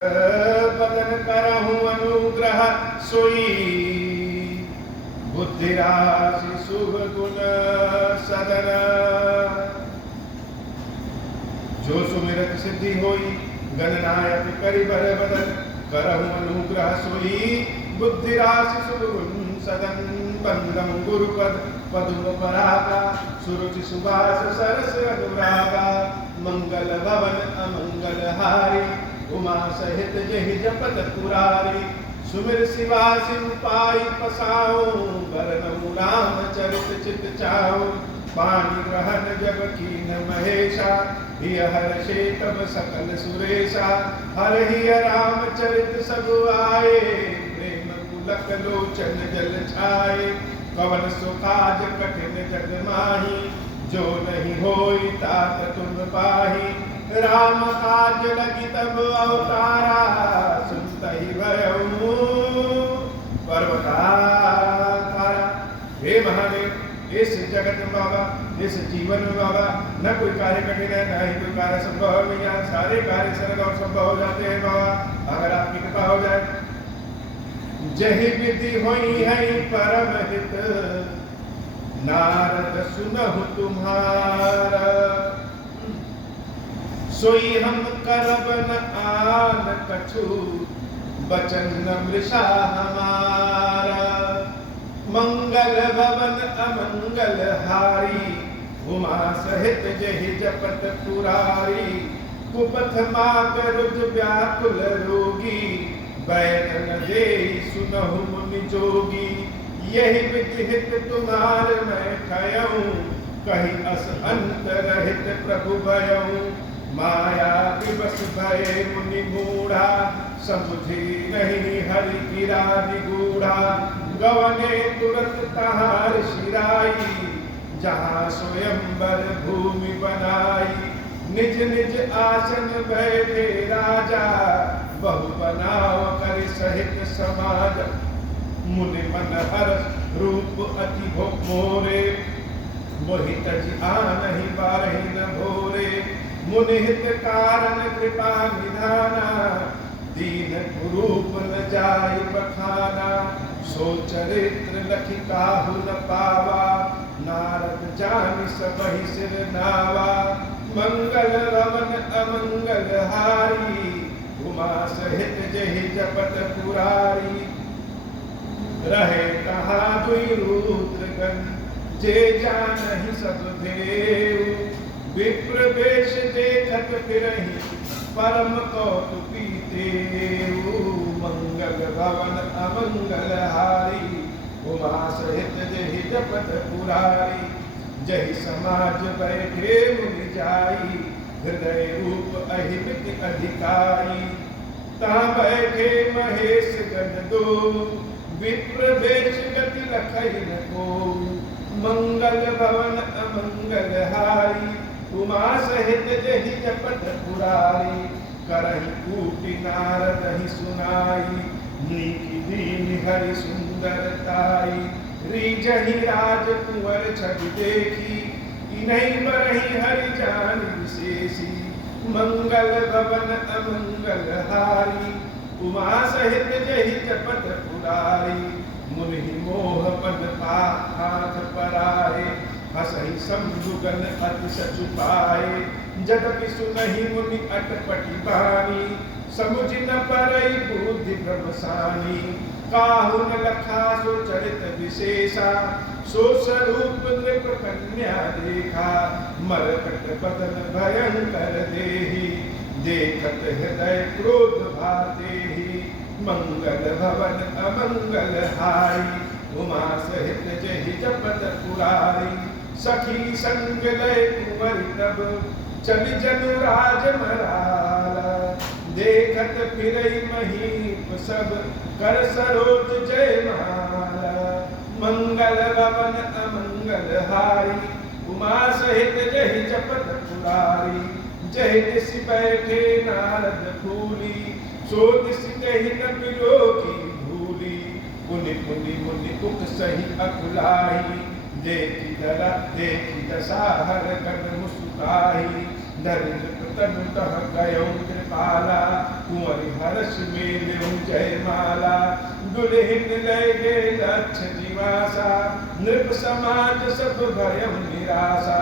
बदन करहु अनुग्रह सोई बुद्धि राशि शुभ गुण सदन। जो सुमिरत सिद्धि होई गणनायक करिबर बदन करहु अनुग्रह सोई बुद्धि राशि शुभ गुण सदन। बंदम गुरुपद पदुम परागा सुरुचि सुभाष सरस अनुरागा मंगल भवन अमंगल हारी उमा सहित जहि जपत पुरारी। सुमिर शिवा सिंह पाई पसाओ बरनऊ राम चरित चित चाओ। पानी ग्रहण जब कीन महेशा हिय हर्षे तब सकल सुरेशा। हर हिय राम चरित सब आए प्रेम पुलक लोचन जल छाए। कवन सुखाज कठिन जग माही जो नहीं होई तात तुम पाही। राम काज लगी तब अवतारा सुनतहि भयउ पर्वताकारा। हे महादेव इस जगत में बाबा इस जीवन में बाबा न कोई कार्य कठिन है न ही कोई कार्य संभव है। यहाँ सारे कार्य सरल और संभव हो जाते हैं बाबा अगर आपकी कृपा हो जाए। जहि विधि होई है परम हित नारद सुनहु तुम्हारा। सोई हम करब न आन कछु बचन न मृषा हमारा। मंगल भवन अमंगल हारी उमा सहित जहि जपत पुरारी। कुपथ माग रुज व्याकुल रोगी बैठन दे सुनहु मुनि जोगी। यही विधि हित तुम्हार मैं खयऊं कहीं अस अंत रहित प्रभु भयऊं। माया विवश भय मुनि मूढ़ा समुझी नहीं हरि गिरा निगूढ़ा। गवने तुरंत तहार शिराई जहाँ स्वयंवर भूमि बनाई। निज निज आसन बैठे राजा बहु बनाव कर सहित समाज। मुनि मन हर रूप अति मोरे मोहि तज आनहि बारहि न भोरे। मुनि हित कारण कृपा निधाना दीन कुरूप न जाय बखाना। सो चरित्र लखि काहु न पावा नारद जानि सबहि सिर नावा। मंगल रमन अमंगल हारी उमा सहित जहि जपत पुरारी। रहे कहा दुई रुद्रगण जे जानहि सब देव। विप्र वेश देखत फिरहि परम कौतुकी देव। मंगल भवन अमंगल हारी उमा सहित जहि जपत पुरारी। जहि समाज बैठे मुनि जाई हृदय रूप अहिमित अधिकारी। ता बैठे महेश गण दो विप्र वेश गति लखई न को। मंगल भवन अमंगल हारी उमा सहित जहि जपत पुरारी। करहि कूटि नारद ही सुनाई नीकी दीन हरि सुंदरताई। रीजहि राज कुंवर छवि देखी इन्हीं बरहि हरि जान विशेषी। मंगल भवन अमंगल हारी उमा सहित जहि जपत पुरारी। मुनि मोह पद हाथ पराए हसहि शंभुगन अति सचु पाए। जदपि सुनहि मुनि अटपटी बानी समुझ न परई बुद्धि ब्रह्मसानी। काहु न लखा सो चरित विशेषा सो स्वरूप नृप कन्या देखा। मरकट बदन भयंकर देहि देखत हृदय क्रोध भाते ही। मंगल भवन अमंगल हारी उमा सहित जहि जपत पुरारी। सखी संग लय कुंवर तब चली जनु राज मराला। देखत फिरई महीप सब कर सरोज जय माला। मंगल भवन अमंगल हारी उमा सहित जहि जपत पुरारी। जहि दिस बैठे नारद फूली सो दिस कहि न बिलोकी भूली। पुनि पुनि मुनि उक सही अकुलाई देखी दशा हर कर मुस्काई। दरिद्र तनु तह गयो कृपाला, कुंवरी हर्ष मेलऊ जयमाला। दुल्हिन लगे लक्ष्य निवासा, नृप समाज सब भयउ निराशा।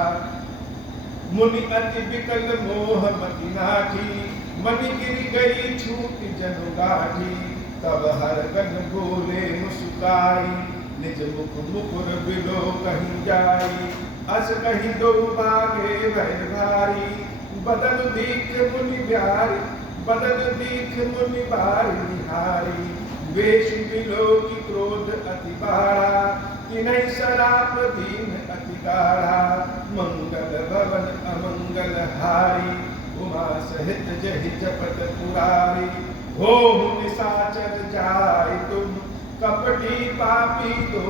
मुनि अति विकल मोह मति नाठी, मनि गिर गई छूट जनु गाठी। तब हर गन बोले मुस्काई, निज मुख मुकुर बिलो कहीं जाई। अस कहीं दो भागे भय भारी, बदन दीख मुनि ब्यारी, बदन दीख मुनि बारी निहारी। वेश बिलो की क्रोध अति बाड़ा, तिन्हि सराप दीन अति गाढ़ा। मंगल भवन अमंगल हारी, उमा सहित जहि जपत पुरारी। हो निशाचर जाय तुम कपटी पापी दो,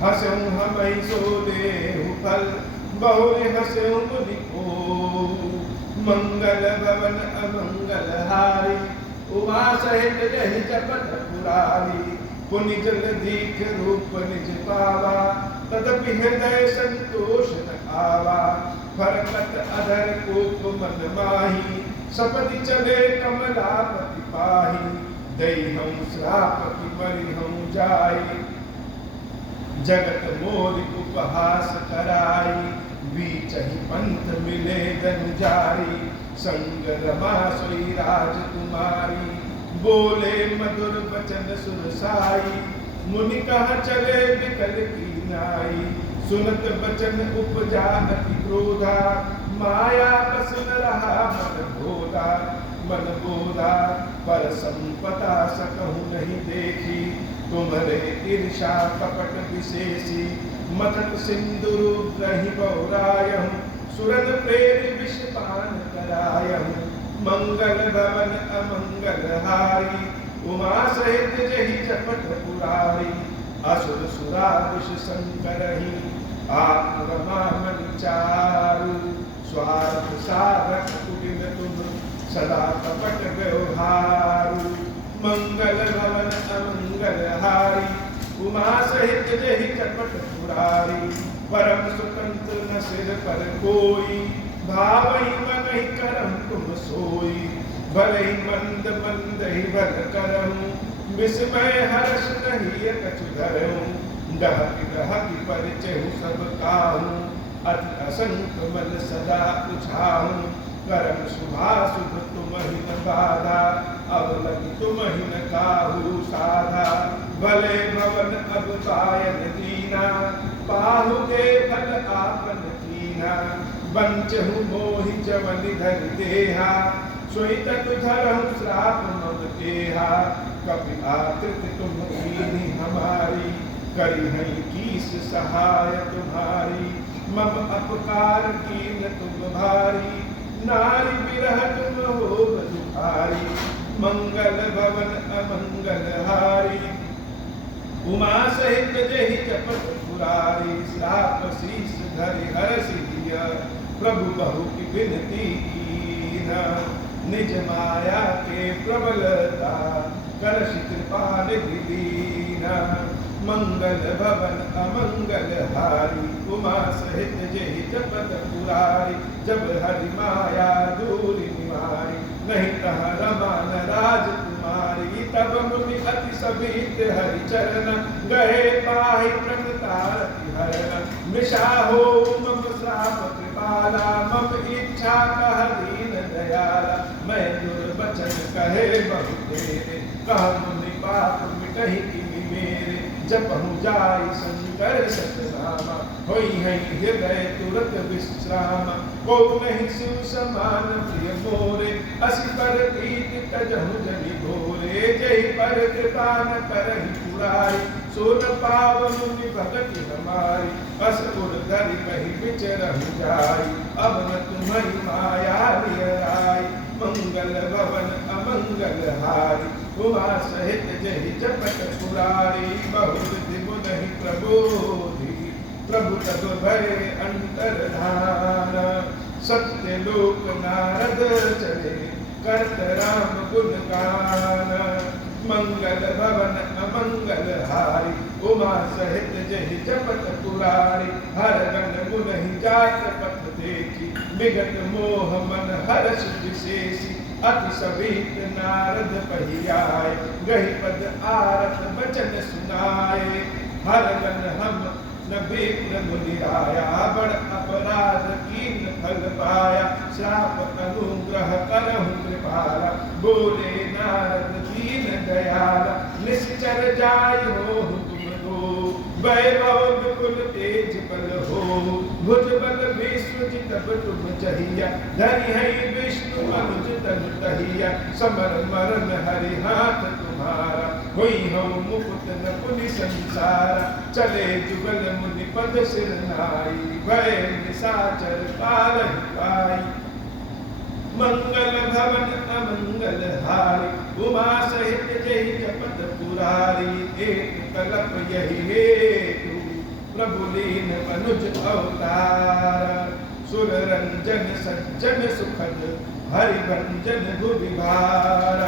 हंसऊं हमई सो देहु फल, बहुरे हंसऊं मुनि को। मंगल भवन अमंगल हारी, उमा सहित जहि जपत पुरारी। पुनि जल दीख रूप निज पावा, तदपि हृदय संतोष न आवा। फरकत अधर कोप मन माही, सपति चले कमलापति पाही। दई हूँ श्राप की मरि हूँ जाई, जगत मोर उपहास कराई। बीचहि पंथ मिले धनु जारी, संग रमा सोई राजकुमारी। बोले मधुर बचन सुरसाई, मुनि कहा चले विकल की नाई। सुनत बचन उपजा अति क्रोधा, माया बस न रहा मन बोधा। मन बोधा पर संपदा सकहु नहीं देखी, तुम्हारे ईर्षा कपट विशेषी। मथक सिंदूर ग्रहि बौरायहु, सुरन प्रेर विष पान करायहु। मंगल भवन अमंगल हारी, उमा सहित जहि जपत पुरारी। असुर सुरा विष संकरहि, आप रमा मनि चारु। स्वार्थ साधक कुटिल तुम, सदा कपट व्यवहारु। मंगल भवन अमंगल हारी, उमा सहित जहि जपत पुरारी। परम स्वतंत्र न सिर पर कोई, भावई मन ही करम तुम सोई। भले ही मंद मंद ही भल करम, विस्मय हर्ष नहीं कछु धरऊं। डहकी डहकी परिचय सब काहूं, अति असंख मन सदा उछाहूं। करम शुभाशुभ तुम ही न बाधा, अब लगी तुम ही न काहू साधा। भले भवन अब पायन दीना, पाहुगे फल आपन कीना। बंचहु मोहि जवनि धरि देहा, सोई तत धरहु श्राप मम केहा। कपि आकृति तुम कीन्ही हमारी, करी हई कीस सहाय तुम्हारी। मम अपकार कीन तुम भारी, नारी विरह तुम हो दुखारी। मंगल भवन अमंगल हारी, उमा सहित जहि जपत पुरारी। श्राप शीस धरि हरषि दिया, प्रभु बहु की विनती कीना। निज माया के प्रबलता, करषि कृपा निधि दीना। मंगल भवन अमंगल हारी, उमा सहित जहि जपत पुरारी। जब हरि माया दूर निवारी, नहीं तह रमा न राजकुमारी। तब मुनि अति समीत हरि चरण, गए पाहि प्रणतारति हरण। मृषा हो मम श्राप कृपाला, मम इच्छा कह दीन दयाला। मैं दुर्वचन कहे बहु तेरे, कह मुनि पाप मिटहि किमि मेरे। जपहु जाय शंकर सतनामा, होई है हृदय तुरत विश्राम। को नहीं शिव समान प्रिय मोरे, असि पर प्रीति तजहु जनि घोरे। जय पर कृपा न करहि पुरारी, सो न पावन मुनि भगति हमारी। अस उर धरि कहि विचरहु जाई, अब न तुम्हारी माया नियराई। मंगल भवन अमंगल हारी, उमा सहित जहि जपत पुरारी। बहुत मुनि प्रबोधि, प्रभु तब भय अंतर्धान। सत्य लोक नारद चले, करत राम गुण गान। मंगल भवन अमंगल हारी, उमा सहित जहि जपत पुरारी। हर गण मुनि जात पथ देखी, विगत मोह मन हर्ष विशेषी। अति सभीत नारद पहियाए, गही पद आरत वचन सुनाए। हर गन हम न विप्र मुनि आया, बड़ अपराध कीन फल पाया। श्राप अनुग्रह करहु कृपाला, बोले नारद दीन दयाला। निश्चर जायो तुम दो, वैभव विपुल तेज बल हो। भुज बल विश्वजित तब तुम चहिया, धरि है विष्णु अनुज तनु तहिया। समर मरण हरि हाथ तुम्हारा, हुई हो मुकुट न पुनि संसारा। चले जुगल मुनि पद सिर नाई, भय निशाचर पालहि पाई। मंगल भवन अमंगल हारी, उमा सहित जय जपत पुरारी। एक कलप यही हेतु, प्रभु लीन मनुज अवतार। सुर रंजन सज्जन सुखद, हरि भंजन भुवि भार।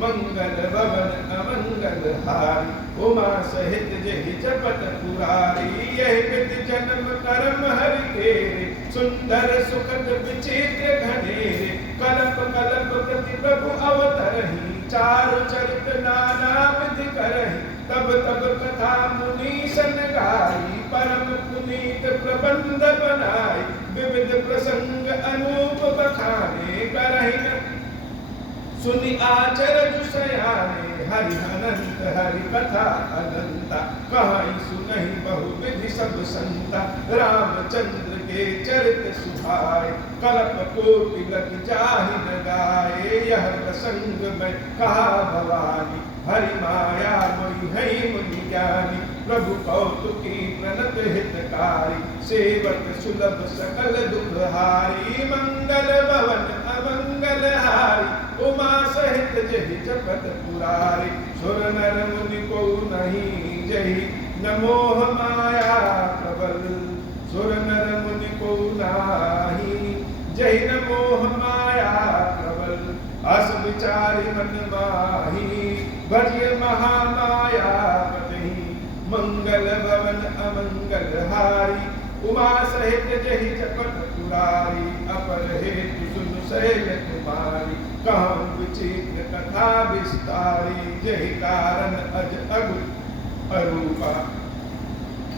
मंगल भवन अमंगल हारी, उमा सहित जहि जपत पुरारी। यह विद जन्म कर्म हरि तेरे, सुंदर सुखद विचित्र घनेरे। कलप कलप प्रति प्रभु अवतरहि, चारु चरित नाना विधि करहि। तब तब कथा मुनीसन गाई, परम पुनीत प्रबंध बनाई। विविध प्रसंग अनूप बखाने, करहि सुनि आचरज सयाने। हरि अनंत हरि कथा अनंता, कहाई सुनहि बहुविधि सब संता। रामचंद्र के चरित सुहाए, कल्प कोटि लग जाहि न गाए। यह प्रसंग में कहा भवानी, हरि माया मोहि है मुनि ज्ञानी। प्रभु कौतुकी प्रणत हितकारी, सेवक सुलभ सकल दुख हारी। मंगल भवन अमंगल हारी, उमा सहित जहि जपत पुरारी। सुर नर मुनि को नहीं जहि, न मोह माया प्रबल। सुर नर मुनि को नाही जहि, न मोह माया प्रबल। अस विचारी मन माही, भजिय महामाया पतहि। मंगल भवन अमंगल हारी, उमा सहित जहि जपत पुरारी। अपर हेतु सुन सैल कुमारी, कहूँ विचित्र कथा विस्तारी। जहि कारण अज अगु अरूपा,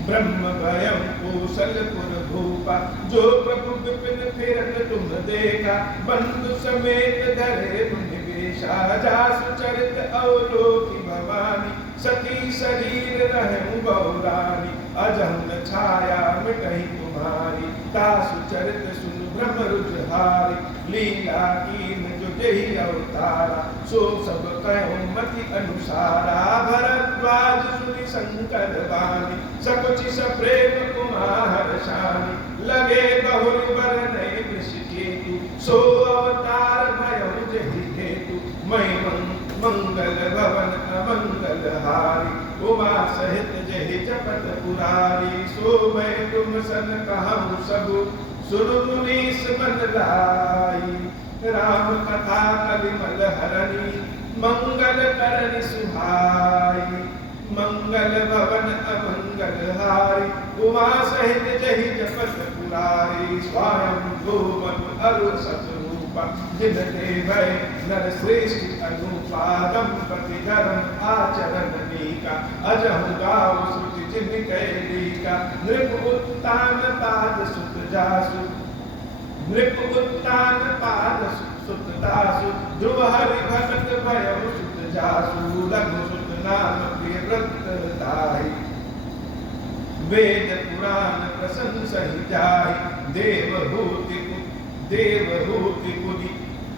ब्रह्म भयं कौशलपुर भूपा। जो प्रभु विपिन फिरत तुम देखा, बंधु समेत धरे मुनि वेशा। जासु चरित अवलोकि भवानी, सती शरीर रहूं बहुरानी। अजहन छाया मिटहि तुम्हारी, तासु चरित सुन ब्रह्म रुझहारी। लीला कीन जो जहि अवतारा, सो सब कहूँ मति अनुसारा। भरद्वाज सुनि शंकर वाणी, सकुचि सप्रेम कुमार शानी। लगे बहुर बरनै वृषकेतु, सो अवतार भयउ जहि हेतु। मैं मंगल भवन अमंगल हारी, उमा सहित जहि जपत पुरारी। सो मैं तुम सन कहूँ सबु, सुनु मुनीस मन लाई। राम कथा कलिमल हरणी, मंगल करनि सुहाई। मंगल भवन अमंगल हारी, उमा सहित जहि जपत पुरारी। स्वयं मनु अरु सतरूपा, जिन भय नर श्रेष्ठ अनुपा। दंपति धर्म आचरण नीका, अजहु गाव श्रुति जिन कैलिका। नृप उत्तान पाद सुत जासु, नृप उत्तान पाद सुत दासु। ध्रुव हरि भगत भयउ सुत जासु, लघु सुत नाम प्रिय व्रत दाई। वेद पुराण प्रशंसहि जाहि, देवहूति पुनि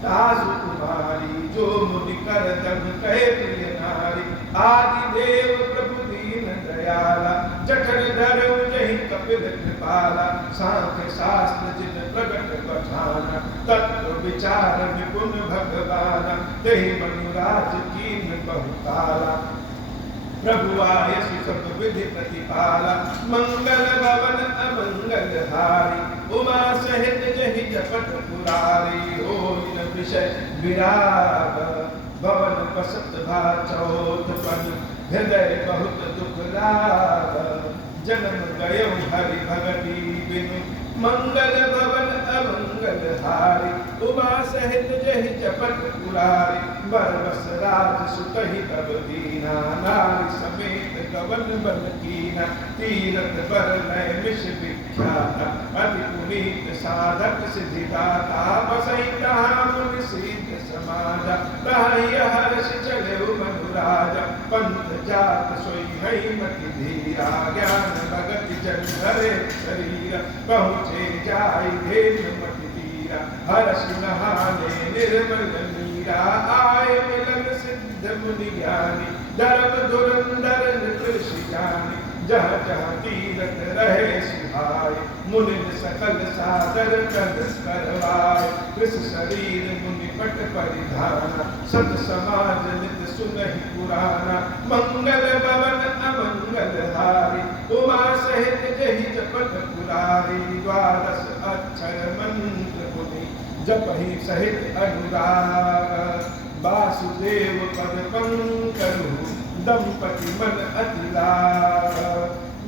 तासु कुमारी। जो मुनि कर जब कहे प्रिय नारी, आदि देव प्रभु दीन दयाला। जठर धरऊ जहि कपिल कृपाला, सांख्य शास्त्र जिन प्रगट बखाना। तत्व विचार निपुण भगवाना, तेहि मनुराज कीन बहुकाला। प्रभु आयसु सब विधि प्रतिपाला, मंगल भवन अमंगल हारी। उमा सहित जहि जपत पुरारी। होई न विषय विराग, भवन बसत भा चौथ पन। हृदय बहुत दुख लाग, जन्म गयो हरि भगति बिनु। मंगल भवन अमंगल मंगलहारी उमा सहित जहि जपत पुरारी बरबस राज सुत ही तब दीना नारी समेत गवन बन कीना तीरथ बर नय मिश विख्याता अति पुनीत साधक सिद्धिदाता बसई कहा मुनि सिद्ध समाजा ताहि हर्ष चले मनुराजा पंथ जात सोई हई मति धीरा ज्ञान भगत जन हरे शरीर पहुँचे जाय भेद मति धीरा हर्ष नहाने निर्मल मीरा आय मिलन सिद्ध मुनि ज्ञानी धर्म धुरंधर नृष जानी जहाँ जहाँ तीरथ रहे सुहाय मुनि सकल सादर कंद करवाए कृष शरीर मुनि पट परिधाना सत समाज नित सुनहि पुराना मंगल भवन अमंगल हारी उमा सहित जहि जपत पुरारी द्वादश अक्षर मंत्र मुनि जपहि सहित अनुराग वासुदेव पद पंकरु दंपति मन अति लाग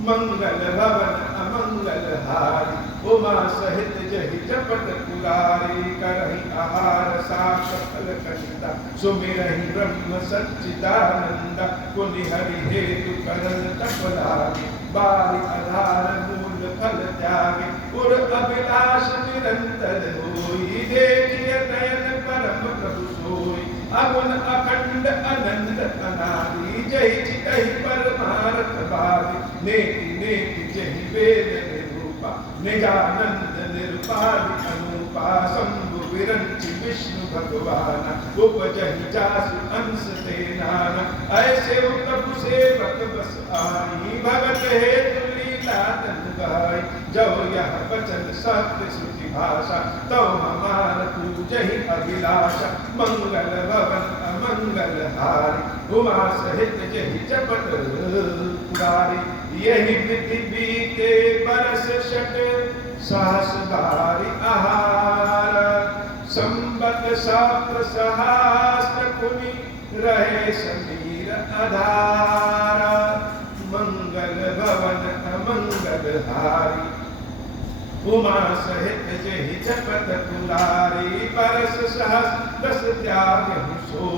मंगल भवन अमंगल हारी उमा सहित जहि जपत पुरारी करहि आहार साक फल कनिता सुमिरहि ब्रह्म सच्चिदानंद पुनि हरि हेतु करन तपलागे बारि आधार मूल फल त्यागे उर अभिलाष निरंतर होई देखिए नयन परम प्रभु सोई अगुण अखंड अनंत अनादि जय चितहि परमार्थ बादि नेति नेति जहि वेद निरूपा निजानंद निरुपादि अनुपा शंभु विरंचि विष्णु भगवान उपजहि जासु अंश ते नाना ऐसे प्रभु सेवक बस आई भगत हेतु लीला तन गाय जब यह वचन सत्य श्रुति भाषा तव हमार पूजहि अभिलाषा मंगल भवन अमंगल हारी उमा सहित जहि जपत पुरारी यही विधि बीते बरस शत सहस बारी आहार संबत शास्त्र सहस्त्र कुनि रहे समीर आधार मंगल भवन अमंगल हारी उमा सहित जहि जपत पुरारी परस सहस दस त्याग सो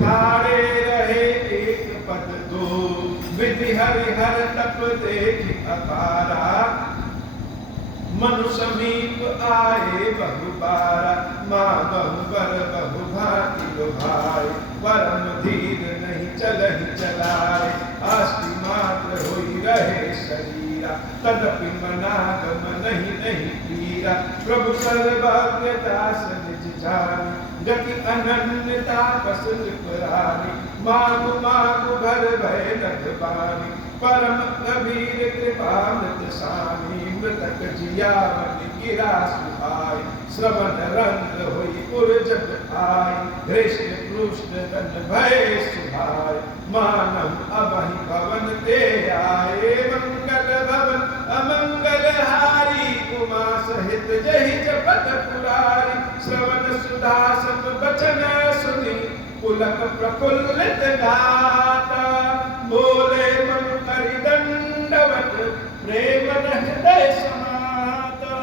थारे रहे एक पद दो विधि हरिहर तप देखि अपारा मनु समीप आए बहु बारा माँ बहु बर बहु भांति लोभाए परम धीर नहीं चलहि चलाए आस्ति मात्र होई रहे शरीरा तदपि मनागम नहीं नहीं पीरा प्रभु सर्वज्ञता से निज जानी गति अनन्यता पसंद पुरानी मागु मागु घर भय नगबानी परम कबीर कृपामृत स्वामी मृतक जिया मन गिरा सुहाय श्रवण रंध्र होई उर्जब आय हृष्ट पृष्ठ तन भय सुहाय मानव अबहि भवन ते आए मंगल भवन अमंगल हारी उमा सहित जहि जपत पुरारी श्रवण सुधा सब बचन सुनी पुलक प्रफुल्लित गाता बोले मनु करि दंडवत प्रेम हृदय समाता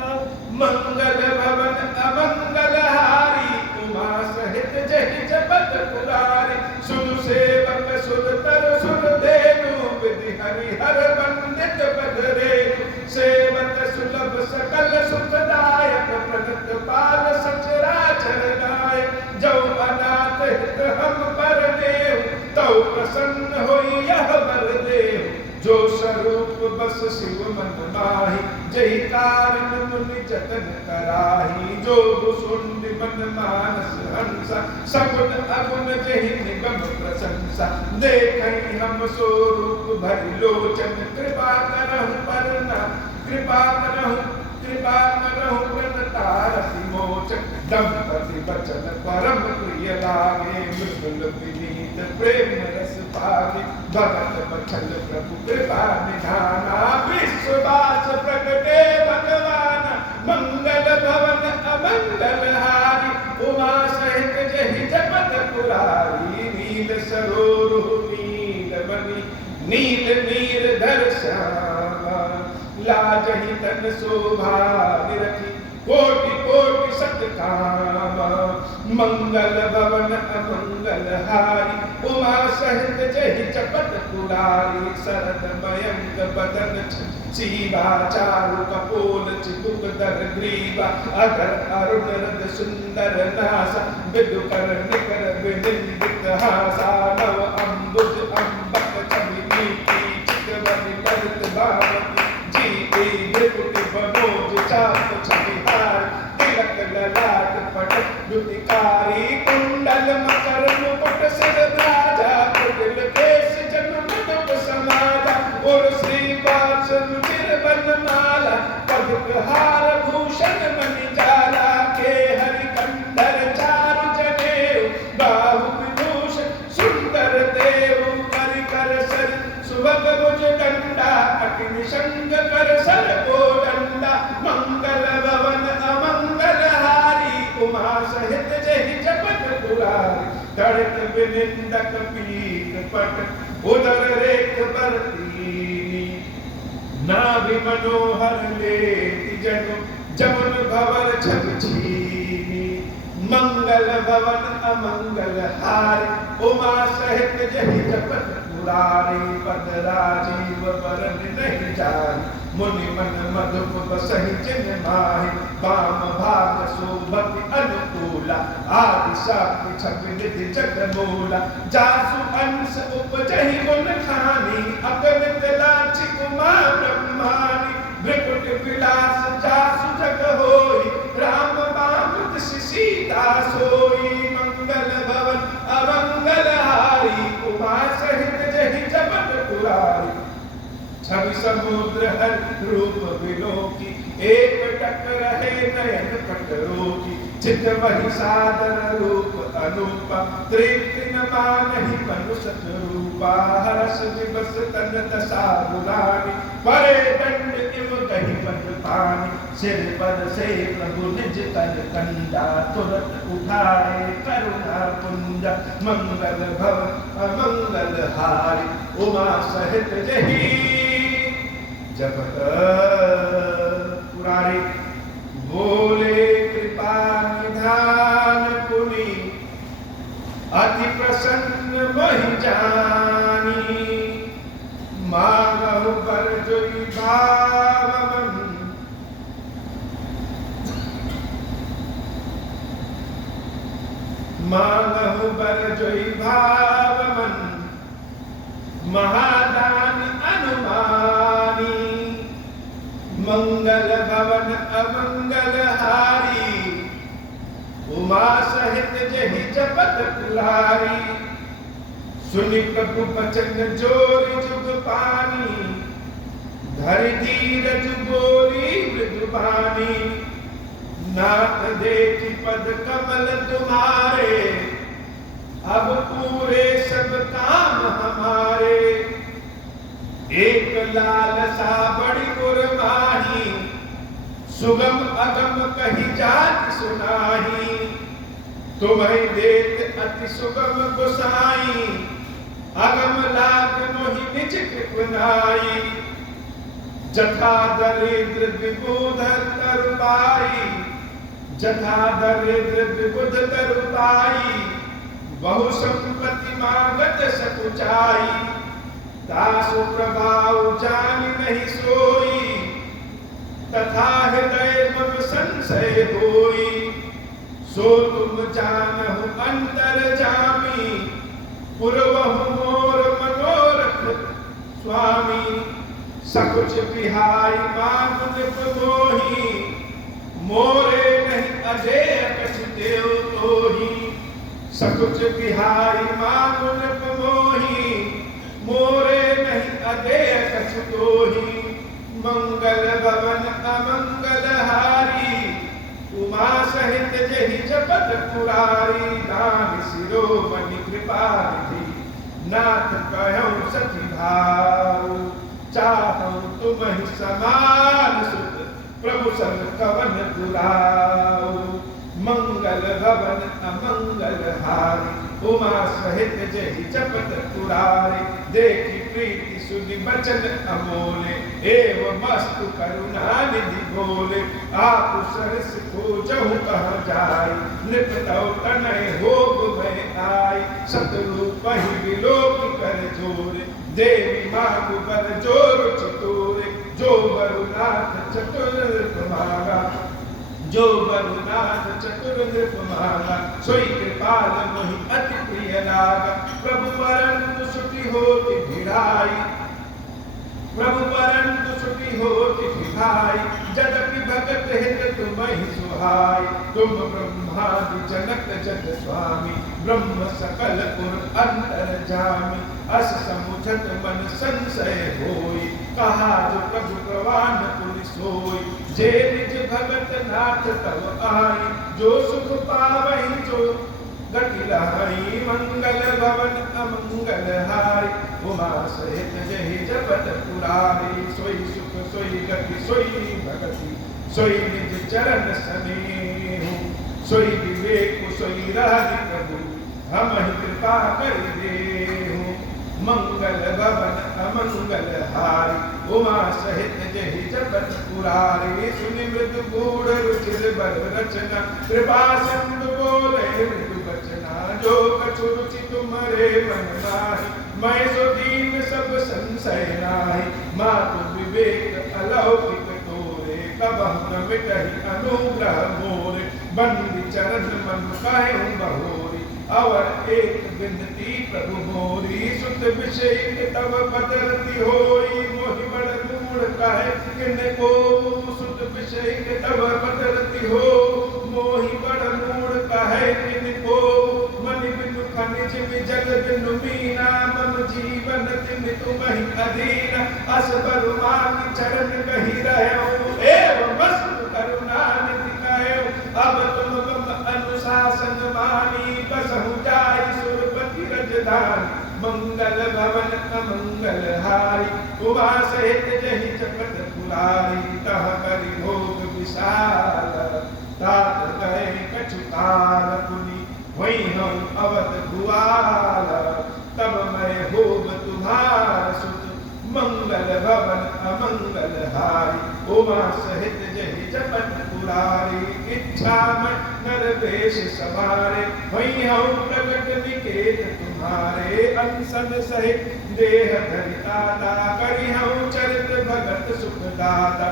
मंगल भवन अमंगल हारी उमा सहित जहि जपत पुरारी सुन सेवक सुर तर सुर देनु विधि हरिहर वंदित पद रेनु सेवक सुलभ सकल सुखदायक प्रणत पाल सचराचर नायक जो अनाथ हित हम पर देव तौ प्रसन्न होई यह बर देव जो स्वरूप बस शिव मन माही जय कारण मुनि जतन कराही जो सुंड मन मानस हंसा सगुण अगुण जहि निगम प्रशंसा देखहि हम स्वरूप भरि लोचन कृपा करहु परना कृपा करहु प्रणतारसि मोचन दंपति बचन परम प्रिय लागे मृदुल विनीत प्रेम रस पागे भगत बचन प्रभु कृपा निधाना विश्ववास प्रगटे भगवान मंगल भवन अमंगल हारी उमा सहित जहि जपत पुरारी नील सरोरु नील मणि नील नीर धर श्यामा लाजहि तन शोभा निरखी कोटि कोटि सतकाम मंगल भवन अमंगल हारी उमा सहित जहि चपत पुरारी शरद मयंक बदन शिवा चारु कपोल चिबुक दर ग्रीवा अधर अरुण रद सुंदर नासा विदुकर निकर विनिंदित हासा नव अम्बुज अम्बक छवि नीति चितवनि ललित भावती जीते भृकुटि बनोज चाप छविहार तिलक ललाट पटक दुतिकारी कुंडल मकर मुकुट सिर राजा कुटिल केश जन्म मधुप समाजा और श्रीवास रुचिर बनमाला पदक हार भूषण मणि जाला के हरि कंधर चारु जनेऊ बाहु विभूषण सुंदर देव कर कर सर सुभग भुज दंडा अग्नि संग कर सर को दंडा मंगल भवन अमंगल हारी उमा सहित जहि जपत पुरारी तड़क विनिंदक पीत पट उदर रेख बरतीनी नाभि मनोहर लेति जनु जमुन भवर छवि छीनी मंगल भवन अमंगल हारी उमा सहित जहि जपत पुरारी पद राजीव बरन नहीं जाई मुनि मन मधुप बसहि जिन माहि वाम भाग शोभति अनुकूला आदि शक्ति छवि निधि जगमूला जासु अंश उपजहि गुण खानी अगणित लाछिक उमा ब्रह्मानी भृकुट विलास जासु जग होई राम बाम सीता सोई मंगल भवन अमंगल हारी उमा सहित जहि जपत पुरारी छवि समुद्र हर रूप विलोकी एक टक रहे नयन पट रोकी चित वही सादर रूप अनूपा तृप्ति न मानहि मनुष्य रूपा हरस विवस तन दशा बुलानी परे दंड इव कहि पद पानी सिर पर से प्रभु निज कर कंडा तुरंत उठाए करुणा पुंज मंगल भवन अमंगल हारी उमा सहित जहि जपत पुरारी बोले कृपा निधान पुनि अति प्रसन्न मोहि जानी मांगहु बर जोई भावमन मांगहु बर जोई भावमन महादानी अनुमानी मंगल भवन अमंगल हारी उमा सहित जहि जपत पुरारी सुनि प्रभु बचन जोरि जुग पानी धरि धीरज बोली मृदुबानी नाथ देखि पद कमल तुम्हारे अब पूरे सब काम हमारे एक लालसा बड़ी गुरमाही सुगम अगम कही जात सुनाही तुम्हें देत अति सुगम गुसाई अगम लाग मोहि निज कृपनाई जथा दरिद्र विबुध तरुपाई जथा दरिद्र विबुध तरुपाई बहु संपत्ति मांगत सकुचाई दासु प्रभाव जानि नहीं सोई तथा हृदय मम संशय होई सो तुम जानहु अंतर जामी पुरवहु मोर मनोरथ स्वामी सकुच बिहाई मानुन मोही मोरे नहीं अजय कछु देव तोही सकुच बिहारी मानुन मोही मोरे नहीं अदेय कछु तोही मंगल भवन अमंगल हारी उमा सहित जहि जपत पुरारी दान शिरोमणि कृपा निधि नाथ कहऊँ सखी भाव चाहूँ तुम्हि समान सुत प्रभु संग कवन दुलाऊ मंगल भवन अमंगल हारी उमा सहित जहि जपत पुरारे, देखी प्रीति सुनि बचन अमोले, एव मस्तु करुणा निधि बोले, आप सरस खोजहु कहाँ जाई, नृपतौ तनय होग में आई, सतरूप ही विलोक कर जोरे, देवी मागु बर जोर चतुरे, जो बरुनाथ चतुर मागा, जो बरुनाथ चतुर नृप मागा, सोई कृपाल मोहि अति प्रिय लागा, प्रभु परंतु सुखी होति भिड़ाई, प्रभु परंतु सुखी होति भिड़ाई, जदपि भगत हित तुम्हि सुहाई, तुम ब्रह्मादि जनक जग स्वामी, ब्रह्म सकल पुर अंतर्जामी, अस समुझत मन संशय होई, कहा जो प्रभु प्रवान पुनि सोई, जे निज भगत नाथ तब आई, जो सुख पावहि जो गति लहाई, मंगल भवन अमंगल हारी, उमा सहित जहि जपत पुरारी, सोई सुख सोई गति सोई भगति, सोई निज चरण स्नेहु, सोई विवेक सोई राहि प्रभु, हम ही कृपा कर देहु, मंगल भवन अमंगल हारी, उमा सहित जहि जपत पुरारी, सुनि मृदु गूढ़ रुचिर बर रचना, कृपा सिंधु बोले मृदु बचना, जो कछु रुचि तुम्हारे मन माही, मैं सो दीन सब संशय नाहि, मातु विवेक अलौकिक तोरे, कब हम मिटहि अनुग्रह मोरे, बंदी चरण मन काहु बहोरी, अवर एक बिनती प्रभु मोरी, सुत विषय तब पदरति होई, मोहि बड़ मूढ़ काहे किन को, सुत विषय तब पदरति हो, मोहि बड़ मूढ़ काहे किन को, मनि बिनु खनिज जल बिनु मीना, मम जीवन तिन तुम्हि अधीन, अस बरु मांग चरण कहि रहु, एव मस्तु करुणा निधि कहु, अब तुम मम अनुशासन मानी, बसहु जाय सुरपति रजधानी, मंगल भवन अमंगल हारी, उमा सहित जहि जपत पुरारी, तह करि भोग विशाल, तात गए कछु काल पुनि, वही हम अवध भुआल, तब मैं होब तुम्हार सुत, मंगल भवन अमंगल हारी, उमा सहित जहि जपत पुरारी, इच्छा में नर वेश समारे, वही हम प्रगट निकेत तुम्हारे, अनसन सहित देह धरिताता, करि हम चरित भगत सुख दाता,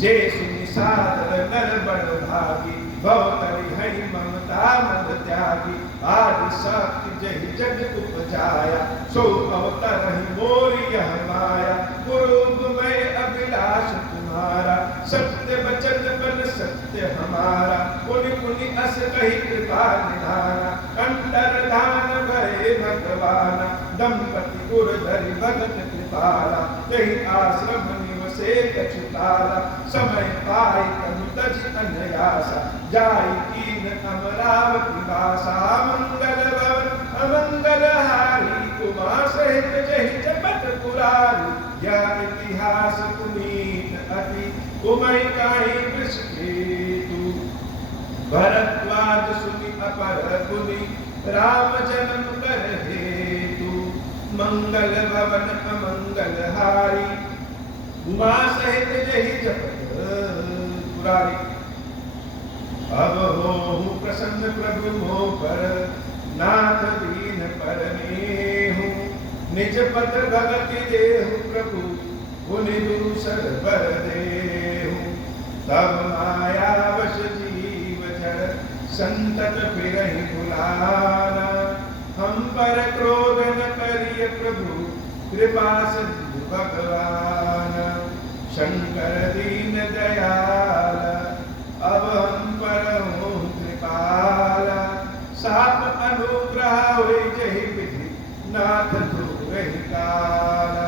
जे सुनि सादर नर बड़ भागी, भवतरि हरि ममता मद त्यागी, आदि शक्ति जहि जग उपजाया, सो अवतरहि मोरि यह माया, गुरु में अभिलाष तुम्हारा, सत्य वचन बन सत्य हमारा, पुनि पुनि अस कहि कृपा निधाना, अंतर्धान भय भगवान, दंपति गुर धरि भगत कृपाला, यही आश्रम निवसे कछुताला, समय पाई तनु तज अन्यासा, जाई कीन अमरावती वासा, मंगल भवन अमंगल हारी, उमा सहित जहि जपत पुरारी, या इतिहास पुनीत अति, उमय काहि वृष केतु, भरद्वाज सुनि अपर पुनि, राम जन्म कर हेतु, मंगल भवन अमंगल हारी, उमा सहित जहि जपत पुरारी, अब होहु प्रसन्न प्रभु मोह पर, नाथ दीन परनेहु, निज पद भगति देहु प्रभु, पुनि दूसर बर देहु, तब माया वश जीव जड़, संतत फिरहि भुलाना, हम पर क्रोध न करिय प्रभु, कृपा सिंधु भगवान, शंकर दीन दयाल, अब हम पर हो कृपाला, साप अनुग्रह होई जहि विधि, नाथ धुरहि काला,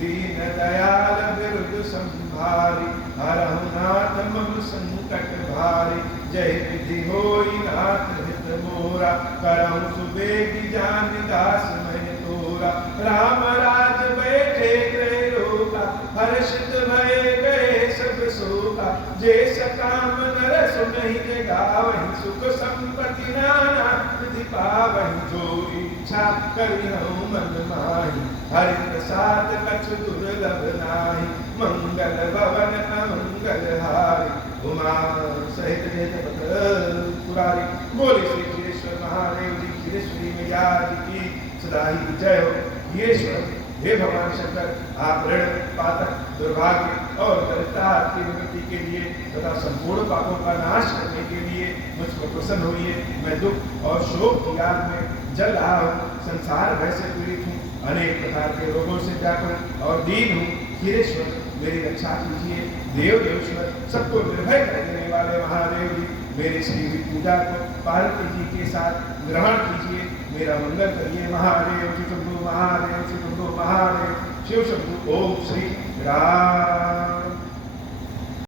दीन दयाल बिरुद संभारी, हरहु नाथ मम संकट भारी, जय विधि होई नाथ हित मोरा, करहु सुबेगी जान दास मैं तोरा, राम राज बैठे गए रोका, हर्षित भय गए सब शोका, जे सकाम नर सुनहि जगावहि, सुख संपत्ति दीनानाथ विधि पावन जो इच्छा करी हूँ मन माही हरि प्रसाद कछु दुर्लभ नाही मंगल भवन अमंगल हारी उमा सहित जगत पुरारी बोले श्री क्षीरेश्वर महादेव जी क्षीरेश्वरी मैया जी की सदा ही जय हो। ईश्वर हे भगवान शंकर आप ऋण पातक दुर्भाग्य और दरिद्रता की निवृत्ति के लिए तथा संपूर्ण पापों का नाश करने के लिए मुझ पर प्रसन्न होइए। मैं दुख और शोक की आग में जल रहा हूँ, संसार भय से पीड़ित हूँ, अनेक प्रकार के रोगों से व्याकुल और दीन हूँ। क्षीरेश्वर मेरी रक्षा कीजिए। देव देवेश्वर सबको निर्भय कर देने वाले महादेव जी मेरी श्री पूजा को पार्वती जी के साथ ग्रहण कीजिए। मेरा मंगल करिए। महादेव शिव शंभु महादेव शिव शंभु महादेव शिव शंभु। ओम श्री राम